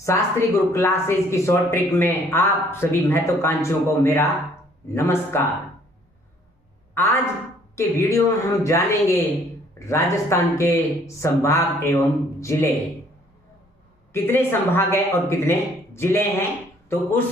शास्त्री गुरु classes की short trick में आप सभी महत्वाकांक्षियों को मेरा नमस्कार। आज के वीडियो में हम जानेंगे राजस्थान के संभाग एवं जिले, कितने संभाग है और कितने जिले हैं, तो उस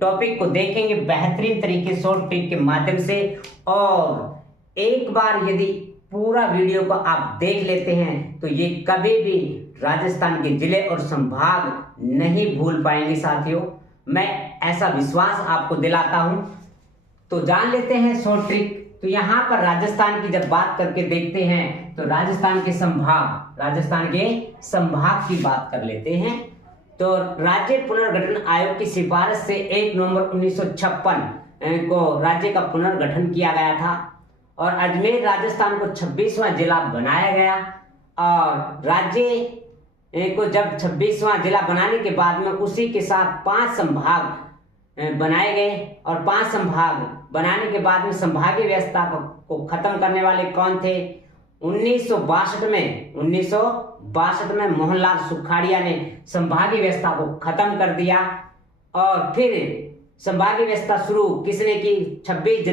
टॉपिक को देखेंगे बेहतरीन तरीके शॉर्ट ट्रिक के माध्यम से। और एक बार यदि पूरा वीडियो को आप देख लेते हैं तो ये कभी भी राजस्थान के जिले और संभाग नहीं भूल पाएंगे साथियों, मैं ऐसा विश्वास आपको दिलाता हूं। तो जान लेते हैं शॉर्ट ट्रिक। तो यहां पर राजस्थान की जब बात करके देखते हैं तो राजस्थान के संभाग की बात कर लेते हैं। तो राज्य पुनर्गठन आयोग की सिफारिश से 1 नवंबर 1956 को राज्य का पुनर्गठन किया गया था और अजमेर राजस्थान को 26वां जिला बनाया गया। और राज्य को जब 26वां जिला बनाने के बाद में उसी के साथ 5 संभाग बनाए गए और 5 संभाग बनाने के बाद में संभागीय व्यवस्था को खत्म करने वाले कौन थे? 1962 में मोहनलाल सुखाड़िया ने संभागीय व्यवस्था को खत्म कर दिया। और फिर संभागीय व्यवस्था शुरू किसने की? 26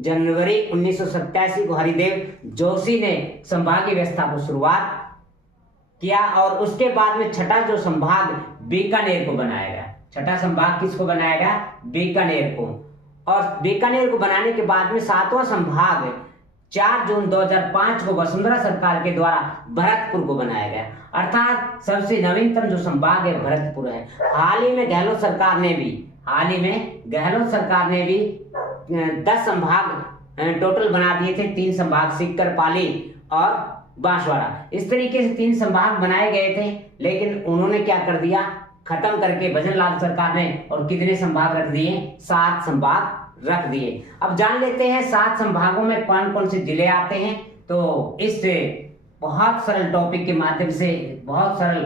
जनवरी 1987 को हरिदेव जोशी ने संभागीय व्यवस्था को शुरुआत किया। और उसके बाद में छठा जो संभाग बीकानेर को बनाया गया। छठा संभाग किसको बनाया गया? बीकानेर को। और बीकानेर को बनाने के बाद में 7वां संभाग 4 जून 2005 को वसुंधरा सरकार के द्वारा भरतपुर को बनाया गया। अर्थात सबसे नवीनतम जो संभाग है भरतपुर है। हाल ही में गहलोत सरकार ने भी 10 संभाग टोटल बना दिए थे। 3 संभाग सीकर, पाली और बांसवाड़ा, इस तरीके से 3 संभाग बनाए गए थे। लेकिन उन्होंने क्या कर दिया? खत्म करके भजनलाल सरकार ने और कितने संभाग रख दिए? 7 संभाग रख दिए। अब जान लेते हैं 7 संभागों में कौन कौन से जिले आते हैं। तो इस बहुत सरल टॉपिक के माध्यम से, बहुत सरल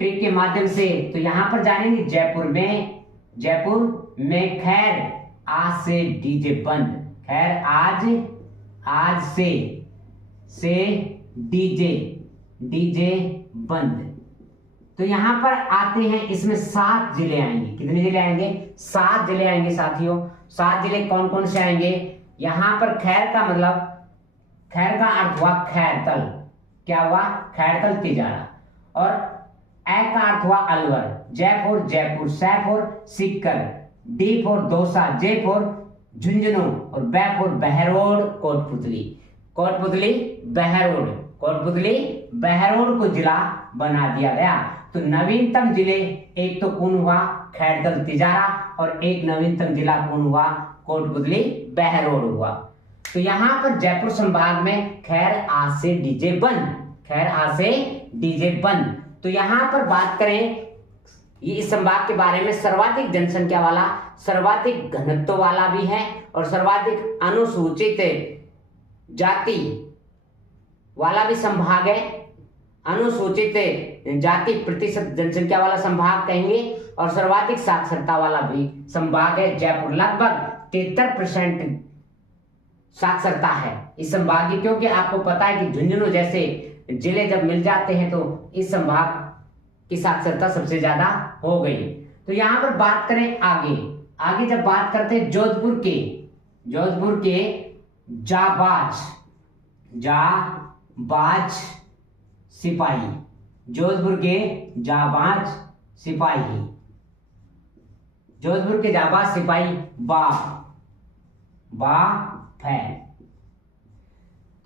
ट्रिक के माध्यम से तो यहां पर जानेंगे जयपुर में खैर आज से डीजे बंद। खैर आज से डीजे बंद। तो यहां पर आते हैं, इसमें 7 जिले आएंगे। कितने जिले आएंगे? 7 जिले आएंगे साथियों। 7 जिले कौन कौन से आएंगे? यहां पर खैर का मतलब, खैर का अर्थ हुआ खैरतल। क्या हुआ? खैरतल तिजारा। और ए का अर्थ हुआ अलवर। जयपुर, सै for Sikar, D for Dausa, J for Jhunjhunu और बै फॉर बहरोड कोटपुतली बहरोड को जिला बना दिया गया। तो नवीनतम जिले एक तो कौन हुआ? खैरतल तिजारा, और एक नवीनतम जिला कौन हुआ? कोटपुतली बहरोड हुआ। तो यहां पर जयपुर संभाग में खैर आज से डीजे बंद। तो यहां पर बात करें इस संभाग के बारे में, सर्वाधिक जनसंख्या वाला, सर्वाधिक घनत्व वाला भी है और सर्वाधिक अनुसूचित जाति वाला भी संभाग है। अनुसूचित जाति प्रतिशत जनसंख्या वाला संभाग कहेंगे। और सर्वाधिक साक्षरता वाला भी संभाग है जयपुर। लगभग 73% साक्षरता है इस संभाग की, क्योंकि आपको पता है कि झुंझुनू जैसे जिले जब मिल जाते हैं तो इस संभाग की साक्षरता सबसे ज्यादा हो गई। तो यहां पर बात करें आगे जब बात करते हैं जोधपुर के जाबाज सिपाही। जोधपुर के जाबाज सिपाही बाप है।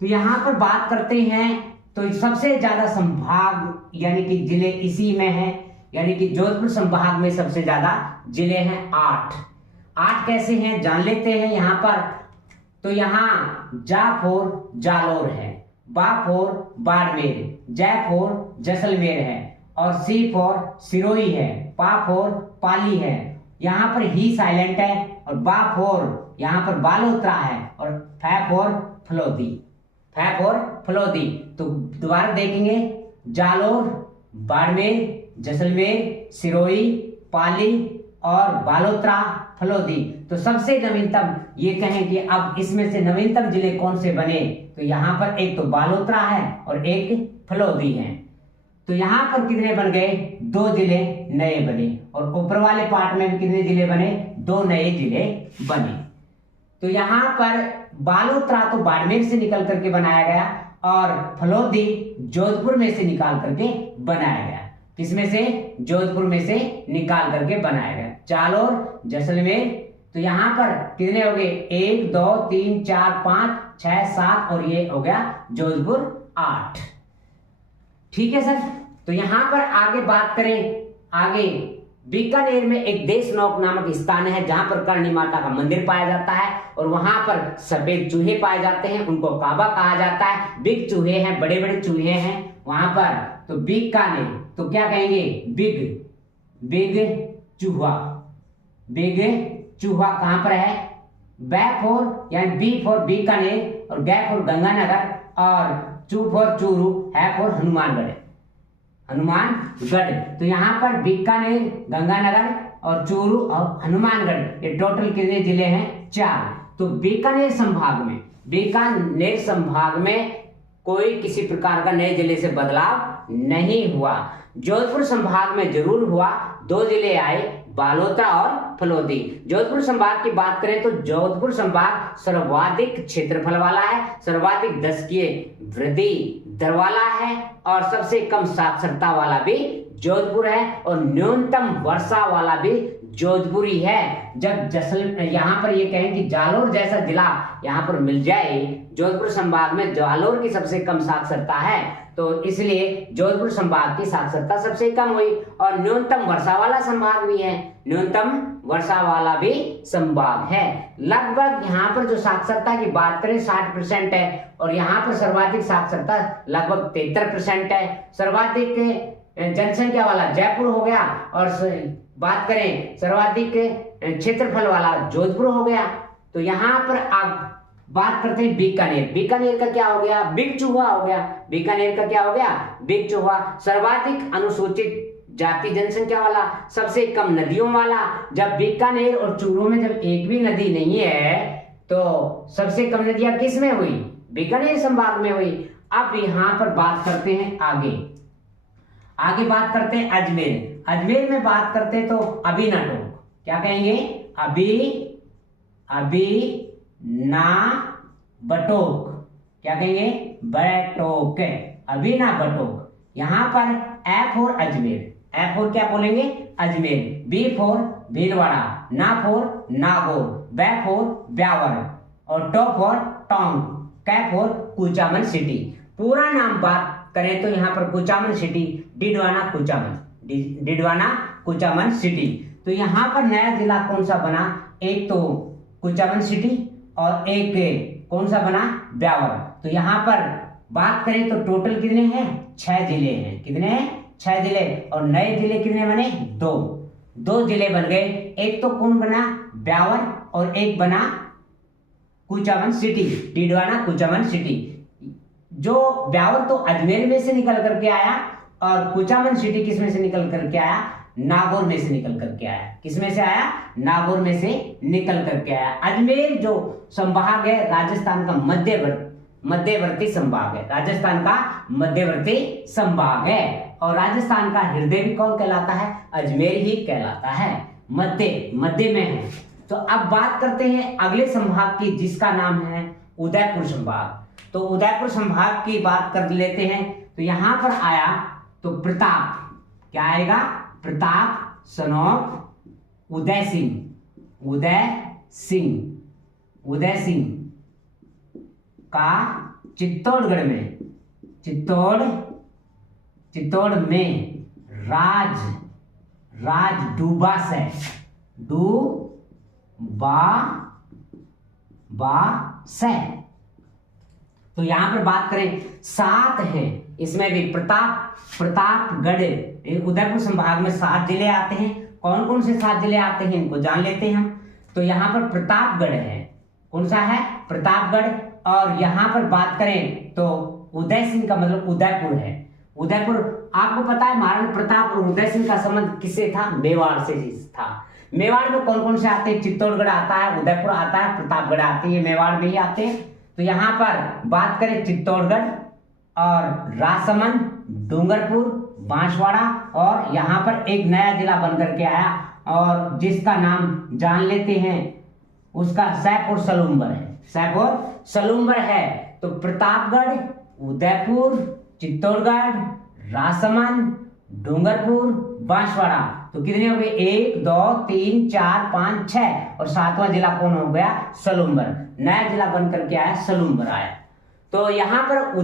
तो यहां पर बात करते हैं तो सबसे ज्यादा संभाग यानी कि जिले इसी में है, यानी कि जोधपुर संभाग में सबसे ज्यादा जिले हैं 8 कैसे हैं जान लेते हैं यहां पर। तो यहां जाफोर जालोर है, बाफोर बाड़मेर, जयफोर जैसलमेर है, और सी फोर सिरोही है, पाफोर पाली है। यहां पर ही साइलेंट है, और बाफोर यहां पर बालोतरा है, और फैफोर फलोदी। तो दोबारा देखेंगे, जालोर, बाड़मेर, जैसलमेर, सिरोही, पाली और बालोतरा, फलोदी। तो सबसे नवीनतम ये कहें कि अब इसमें से नवीनतम जिले कौन से बने? तो यहां पर एक तो बालोतरा है और एक फलोदी है। तो यहाँ पर कितने बन गए, 2 जिले नए बने, और ऊपर वाले पार्ट में भी कितने जिले बने, 2 नए जिले बने। तो यहाँ पर बालोतरा तो बाड़मेर से निकल करके बनाया गया, और फलोदी जोधपुर में से निकाल करके बनाया गया। किसमें से, जोधपुर में से निकाल करके बनाया गया। जालोर, जैसलमेर, तो यहाँ पर कितने हो गए, 1 2 3 4 5 6 7, और ये हो गया जोधपुर 8। ठीक है सर। तो यहाँ पर आगे बात करें, आगे बीकानेर में एक देशनोक नामक स्थान है जहां पर करणी माता का मंदिर पाया जाता है, और वहां पर सफेद चूहे पाए जाते हैं, उनको काबा कहा जाता है। बिग चूहे हैं, बड़े बड़े चूहे हैं वहां पर। तो बीकानेर, तो क्या कहेंगे, बिग चूहा। बिग चूहा कहां पर है, बै फोर यानी बी फोर बीकानेर, और कै फोर गंगानगर, और चू फोर चूरू, है फोर हनुमानगढ़। हनुमानगढ़, तो यहाँ पर बीकानेर, गंगानगर और चूरू और हनुमानगढ़, ये टोटल कितने जिले हैं, 4। तो बीकानेर संभाग में कोई किसी प्रकार का नए जिले से बदलाव नहीं हुआ। जोधपुर संभाग में जरूर हुआ, 2 जिले आए, बालोतरा और फलोदी। जोधपुर संभाग की बात करें तो जोधपुर संभाग सर्वाधिक क्षेत्रफल वाला है, सर्वाधिक दशकीय वृद्धि दर वाला है, और सबसे कम साक्षरता वाला भी जोधपुर है, और न्यूनतम वर्षा वाला भी जोधपुर ही है। जब यहाँ पर ये कहें कि जालोर जैसा जिला यहाँ पर मिल जाए, जोधपुर संभाग में जालोर की सबसे कम साक्षरता है, तो इसलिए जोधपुर संभाग की साक्षरता सबसे कम हुई, और न्यूनतम वर्षा वाला संभाग भी है, न्यूनतम वर्षा वाला भी संभाग है। लगभग यहाँ पर जो साक्षरता की बात करें 60% है, और यहाँ पर सर्वाधिक साक्षरता लगभग 73% है। सर्वाधिक जनसंख्या वाला जयपुर हो गया, और बात करें सर्वाधिक क्षेत्रफल वाला जोधपुर हो गया। तो यहाँ पर आप बात करते हैं बीकानेर। बीकानेर का क्या हो गया, बिग चूहा हो गया। बीकानेर का क्या हो गया, बिग चूहा। सर्वाधिक अनुसूचित जाति जनसंख्या वाला, सबसे कम नदियों वाला। जब बीकानेर और चूरू में जब एक भी नदी नहीं है, तो सबसे कम नदियां किस में हुई, बीकानेर संभाग में हुई। अब यहाँ पर बात करते हैं आगे बात करते हैं अजमेर। अजमेर में बात करते हैं तो अभिनाटोक, क्या कहेंगे, अभी ना बटोक, क्या कहेंगे, बटोक, अभिना बटोक। यहाँ पर ए फोर अजमेर, ए फोर क्या बोलेंगे, अजमेर, बी फोर भीलवाड़ा, ना four Nagaur, by four Beawar, और टो फोर टोंक, कै फोर कुचामन सिटी। पूरा नाम बात करें तो यहाँ पर कुचामन सिटी, डिडवाना कुचामन सिटी। तो यहाँ पर नया जिला कौन सा बना, एक तो कुचामन सिटी और एक कौन सा बना, ब्यावर। तो यहाँ पर बात करें तो टोटल कितने हैं, 6 जिले हैं। कितने हैं, 6 जिले, और नए जिले कितने बने, 2 जिले बन गए। एक तो कौन बना, ब्यावर, और एक बना कुचामन सिटी, डिडवाना कुचामन सिटी। जो ब्यावर तो अजमेर में से निकल करके आया, और कुचामन सिटी किस में से निकल करके आया, नागौर में से निकल करके आया। किस में से आया, नागौर में से निकल करके आया। अजमेर जो संभाग है राजस्थान का मध्यवर्ती संभाग है, राजस्थान का मध्यवर्ती संभाग है, और राजस्थान का हृदय भी कौन कहलाता है, अजमेर ही कहलाता है, मध्य में है। तो अब बात करते हैं अगले संभाग की, जिसका नाम है उदयपुर संभाग। तो उदयपुर संभाग की बात कर लेते हैं। तो यहां पर आया तो प्रताप, क्या आएगा, प्रताप सन ऑफ उदय सिंह का चित्तौड़गढ़ में राज डूबा से तो यहां पर बात करें 7 है, इसमें भी प्रतापगढ़, उदयपुर संभाग में 7 जिले आते हैं। कौन कौन से 7 जिले आते हैं इनको जान लेते हैं हम। तो यहाँ पर प्रतापगढ़ है, कौन सा है, प्रतापगढ़। और यहाँ पर बात करें तो उदय सिंह का मतलब उदयपुर है। उदयपुर आपको पता है, महाराणा प्रताप और उदय सिंह का संबंध किससे था, मेवाड़ से था। मेवाड़ में कौन कौन से आते हैं, चित्तौड़गढ़ आता है, उदयपुर आता है, प्रतापगढ़ आते हैं, ये मेवाड़ में ही आते हैं। तो यहाँ पर बात करें चित्तौड़गढ़ और राजसमंद, डूंगरपुर, बांसवाड़ा, और यहाँ पर एक नया जिला बन करके आया और जिसका नाम जान लेते हैं, उसका सैफुर सलूम्बर है। सैफुर सलूम्बर है। तो प्रतापगढ़, उदयपुर, चित्तौड़गढ़, राजसमंद, डूंगरपुर, बांसवाड़ा। तो कितने हो गए? 1 2 3 4 5 6 और 7वां जिला कौन हो गया? सलूम्बर। नया जिला बन करके आया, सलूम्बर आया। तो यहाँ पर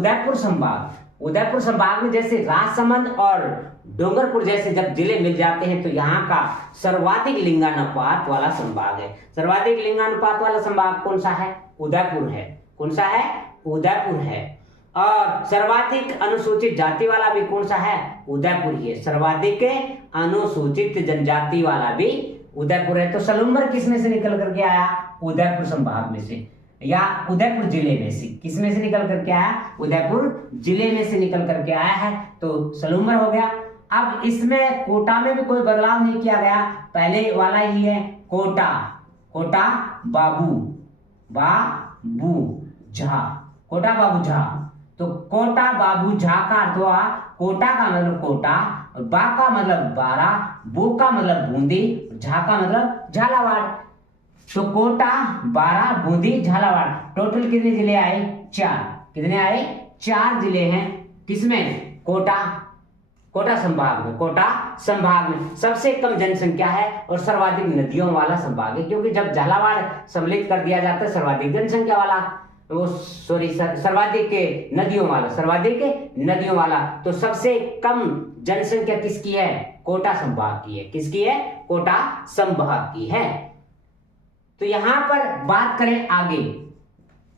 उदयपुर संभाग में जैसे राजसमंद और डूंगरपुर जैसे जब जिले मिल जाते हैं तो यहाँ का सर्वाधिक लिंगानुपात वाला संभाग है। सर्वाधिक लिंगानुपात वाला संभाग कौन सा है? उदयपुर है। कौन सा है? उदयपुर है। और सर्वाधिक अनुसूचित जाति वाला भी कौन सा है? उदयपुर ही है। सर्वाधिक अनुसूचित जनजाति वाला भी उदयपुर है। तो सलूम्बर किस में से निकल करके आया? उदयपुर संभाग में से या उदयपुर जिले में से। किस में से निकल करके आया? उदयपुर जिले में से निकल करके आया है, तो सलूम्बर हो गया। अब इसमें कोटा में भी कोई बदलाव नहीं किया गया, पहले वाला ही है कोटा। कोटा बाबू झा, कोटा बाबू झा। तो कोटा बाबू झा का अर्थ हुआ, कोटा का मतलब कोटा, बा का मतलब बारा, बू का मतलब बूंदी, झा का मतलब झालावाड़। तो कोटा, बारा, बूंदी, झालावाड़, टोटल कितने जिले आए? 4। कितने आए? 4 जिले हैं। किसमें? कोटा संभाग में। कोटा संभाग में सबसे कम जनसंख्या है और सर्वाधिक नदियों वाला संभाग है, क्योंकि जब झालावाड़ सम्मिलित कर दिया जाता है सर्वाधिक जनसंख्या वाला, वो सर्वाधिक नदियों वाला। तो सबसे कम जनसंख्या किसकी है? कोटा संभाग की है। किसकी है? कोटा संभाग की है। तो यहां पर बात करें आगे,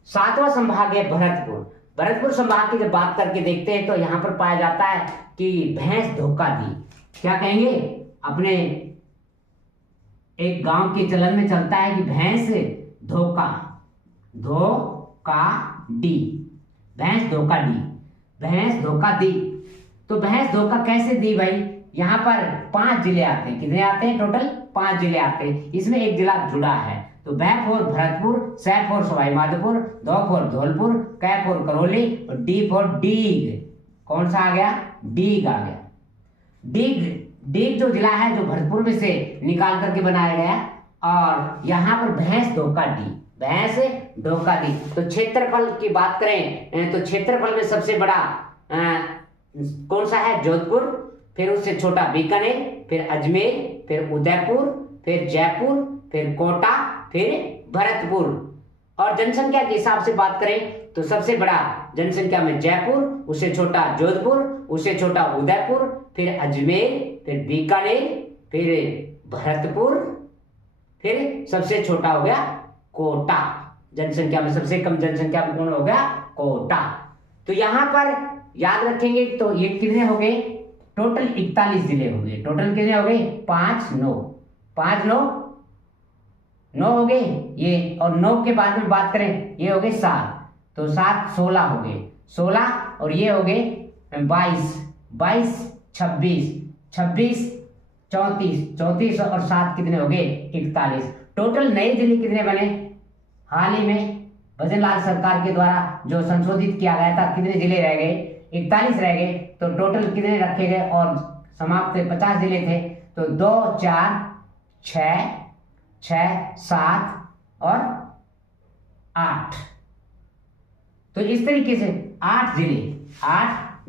7वां संभाग है भरतपुर। भरतपुर संभाग की जब बात करके देखते हैं तो यहां पर पाया जाता है कि भैंस धोखा दी। क्या कहेंगे? अपने एक गांव के चलन में चलता है कि भैंस धोखा दी, भैंस धोखा दी, भैंस धोखा दी। तो भैंस धोखा कैसे दी भाई? यहाँ पर 5 जिले आते हैं। कितने आते हैं? टोटल 5 जिले आते हैं। इसमें एक जिला जुड़ा है। तो बै फॉर भरतपुर, सै फॉर सवाईमाधोपुर, दौ फॉर धौलपुर, कै फॉर करौली और डी फॉर डीग। कौन सा आ गया? डीग आ गया। डीग जो जिला है जो भरतपुर में से निकाल करके बनाया गया, और यहाँ पर भैंस धोखा दी, भैंस धोखा दी। तो क्षेत्रफल की बात करें तो क्षेत्रफल में सबसे बड़ा कौन सा है? जोधपुर, फिर उससे छोटा बीकानेर, फिर अजमेर, फिर उदयपुर, फिर जयपुर, फिर कोटा, फिर भरतपुर। और जनसंख्या के हिसाब से बात करें तो सबसे बड़ा जनसंख्या में जयपुर, उससे छोटा जोधपुर, उससे छोटा उदयपुर, फिर अजमेर, फिर बीकानेर, फिर भरतपुर, फिर सबसे छोटा हो गया कोटा। जनसंख्या में सबसे कम जनसंख्या में कौन हो गया? कोटा। तो यहां पर याद रखेंगे तो ये कितने हो गए? टोटल 41 जिले हो गए। टोटल कितने हो गए? 5 9 हो गए ये, और 9 के बाद में बात करें ये हो गए 7, तो 7 16 हो गए, 16 और ये हो गए 22 26 34 और 7 कितने हो गए? 41। टोटल नए जिले कितने बने? हाल ही में भजनलाल सरकार के द्वारा जो संशोधित किया गया था, कितने जिले रह गए? 41 रह गए। तो टोटल कितने रखे गए और समाप्त 50 जिले थे, तो 2 4 6 7 और 8। तो इस तरीके से 8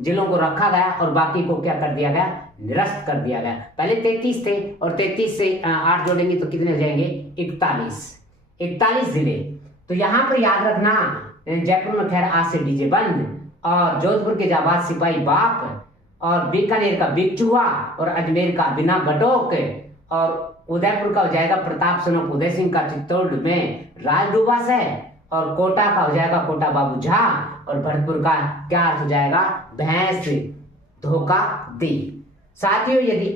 जिलों को रखा गया और बाकी को क्या कर दिया गया? निरस्त कर दिया गया। पहले 33 थे और 33 से 8 जोड़ेंगे तो कितने हो जाएंगे? 41 जिले। तो यहां पर याद रखना, जयपुर में खैर आज से डीजे बंद, और जोधपुर के जाबाज सिपाही बाप, और बीकानेर का बिकचुआ, और अजमेर का बिना बटोक, और उदयपुर का हो जाएगा प्रताप सनोक उदय सिंह का चित्तौड़ में राजडूबा से, और कोटा का हो जाएगा कोटा बाबू झा, और भरतपुर का क्या अर्थ हो जाएगा? भैंस धोखा दी। साथियों, यदि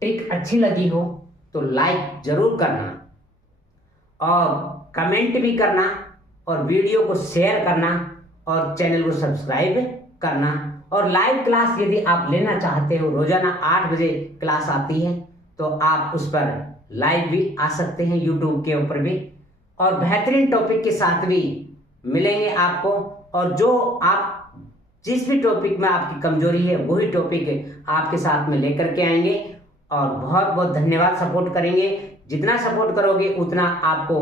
ट्रिक अच्छी लगी हो तो लाइक जरूर करना, और कमेंट भी करना, और वीडियो को शेयर करना, और चैनल को सब्सक्राइब करना। और लाइव क्लास यदि आप लेना चाहते हो, रोजाना 8 बजे क्लास आती है, तो आप उस पर लाइव भी आ सकते हैं, यूट्यूब के ऊपर भी, और बेहतरीन टॉपिक के साथ भी मिलेंगे आपको। और जो आप जिस भी टॉपिक में आपकी कमजोरी है वही टॉपिक आपके साथ में लेकर के आएंगे। और बहुत बहुत धन्यवाद, सपोर्ट करेंगे। जितना सपोर्ट करोगे उतना आपको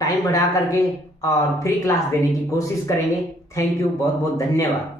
टाइम बढ़ा करके और फ्री क्लास देने की कोशिश करेंगे। थैंक यू, बहुत बहुत धन्यवाद।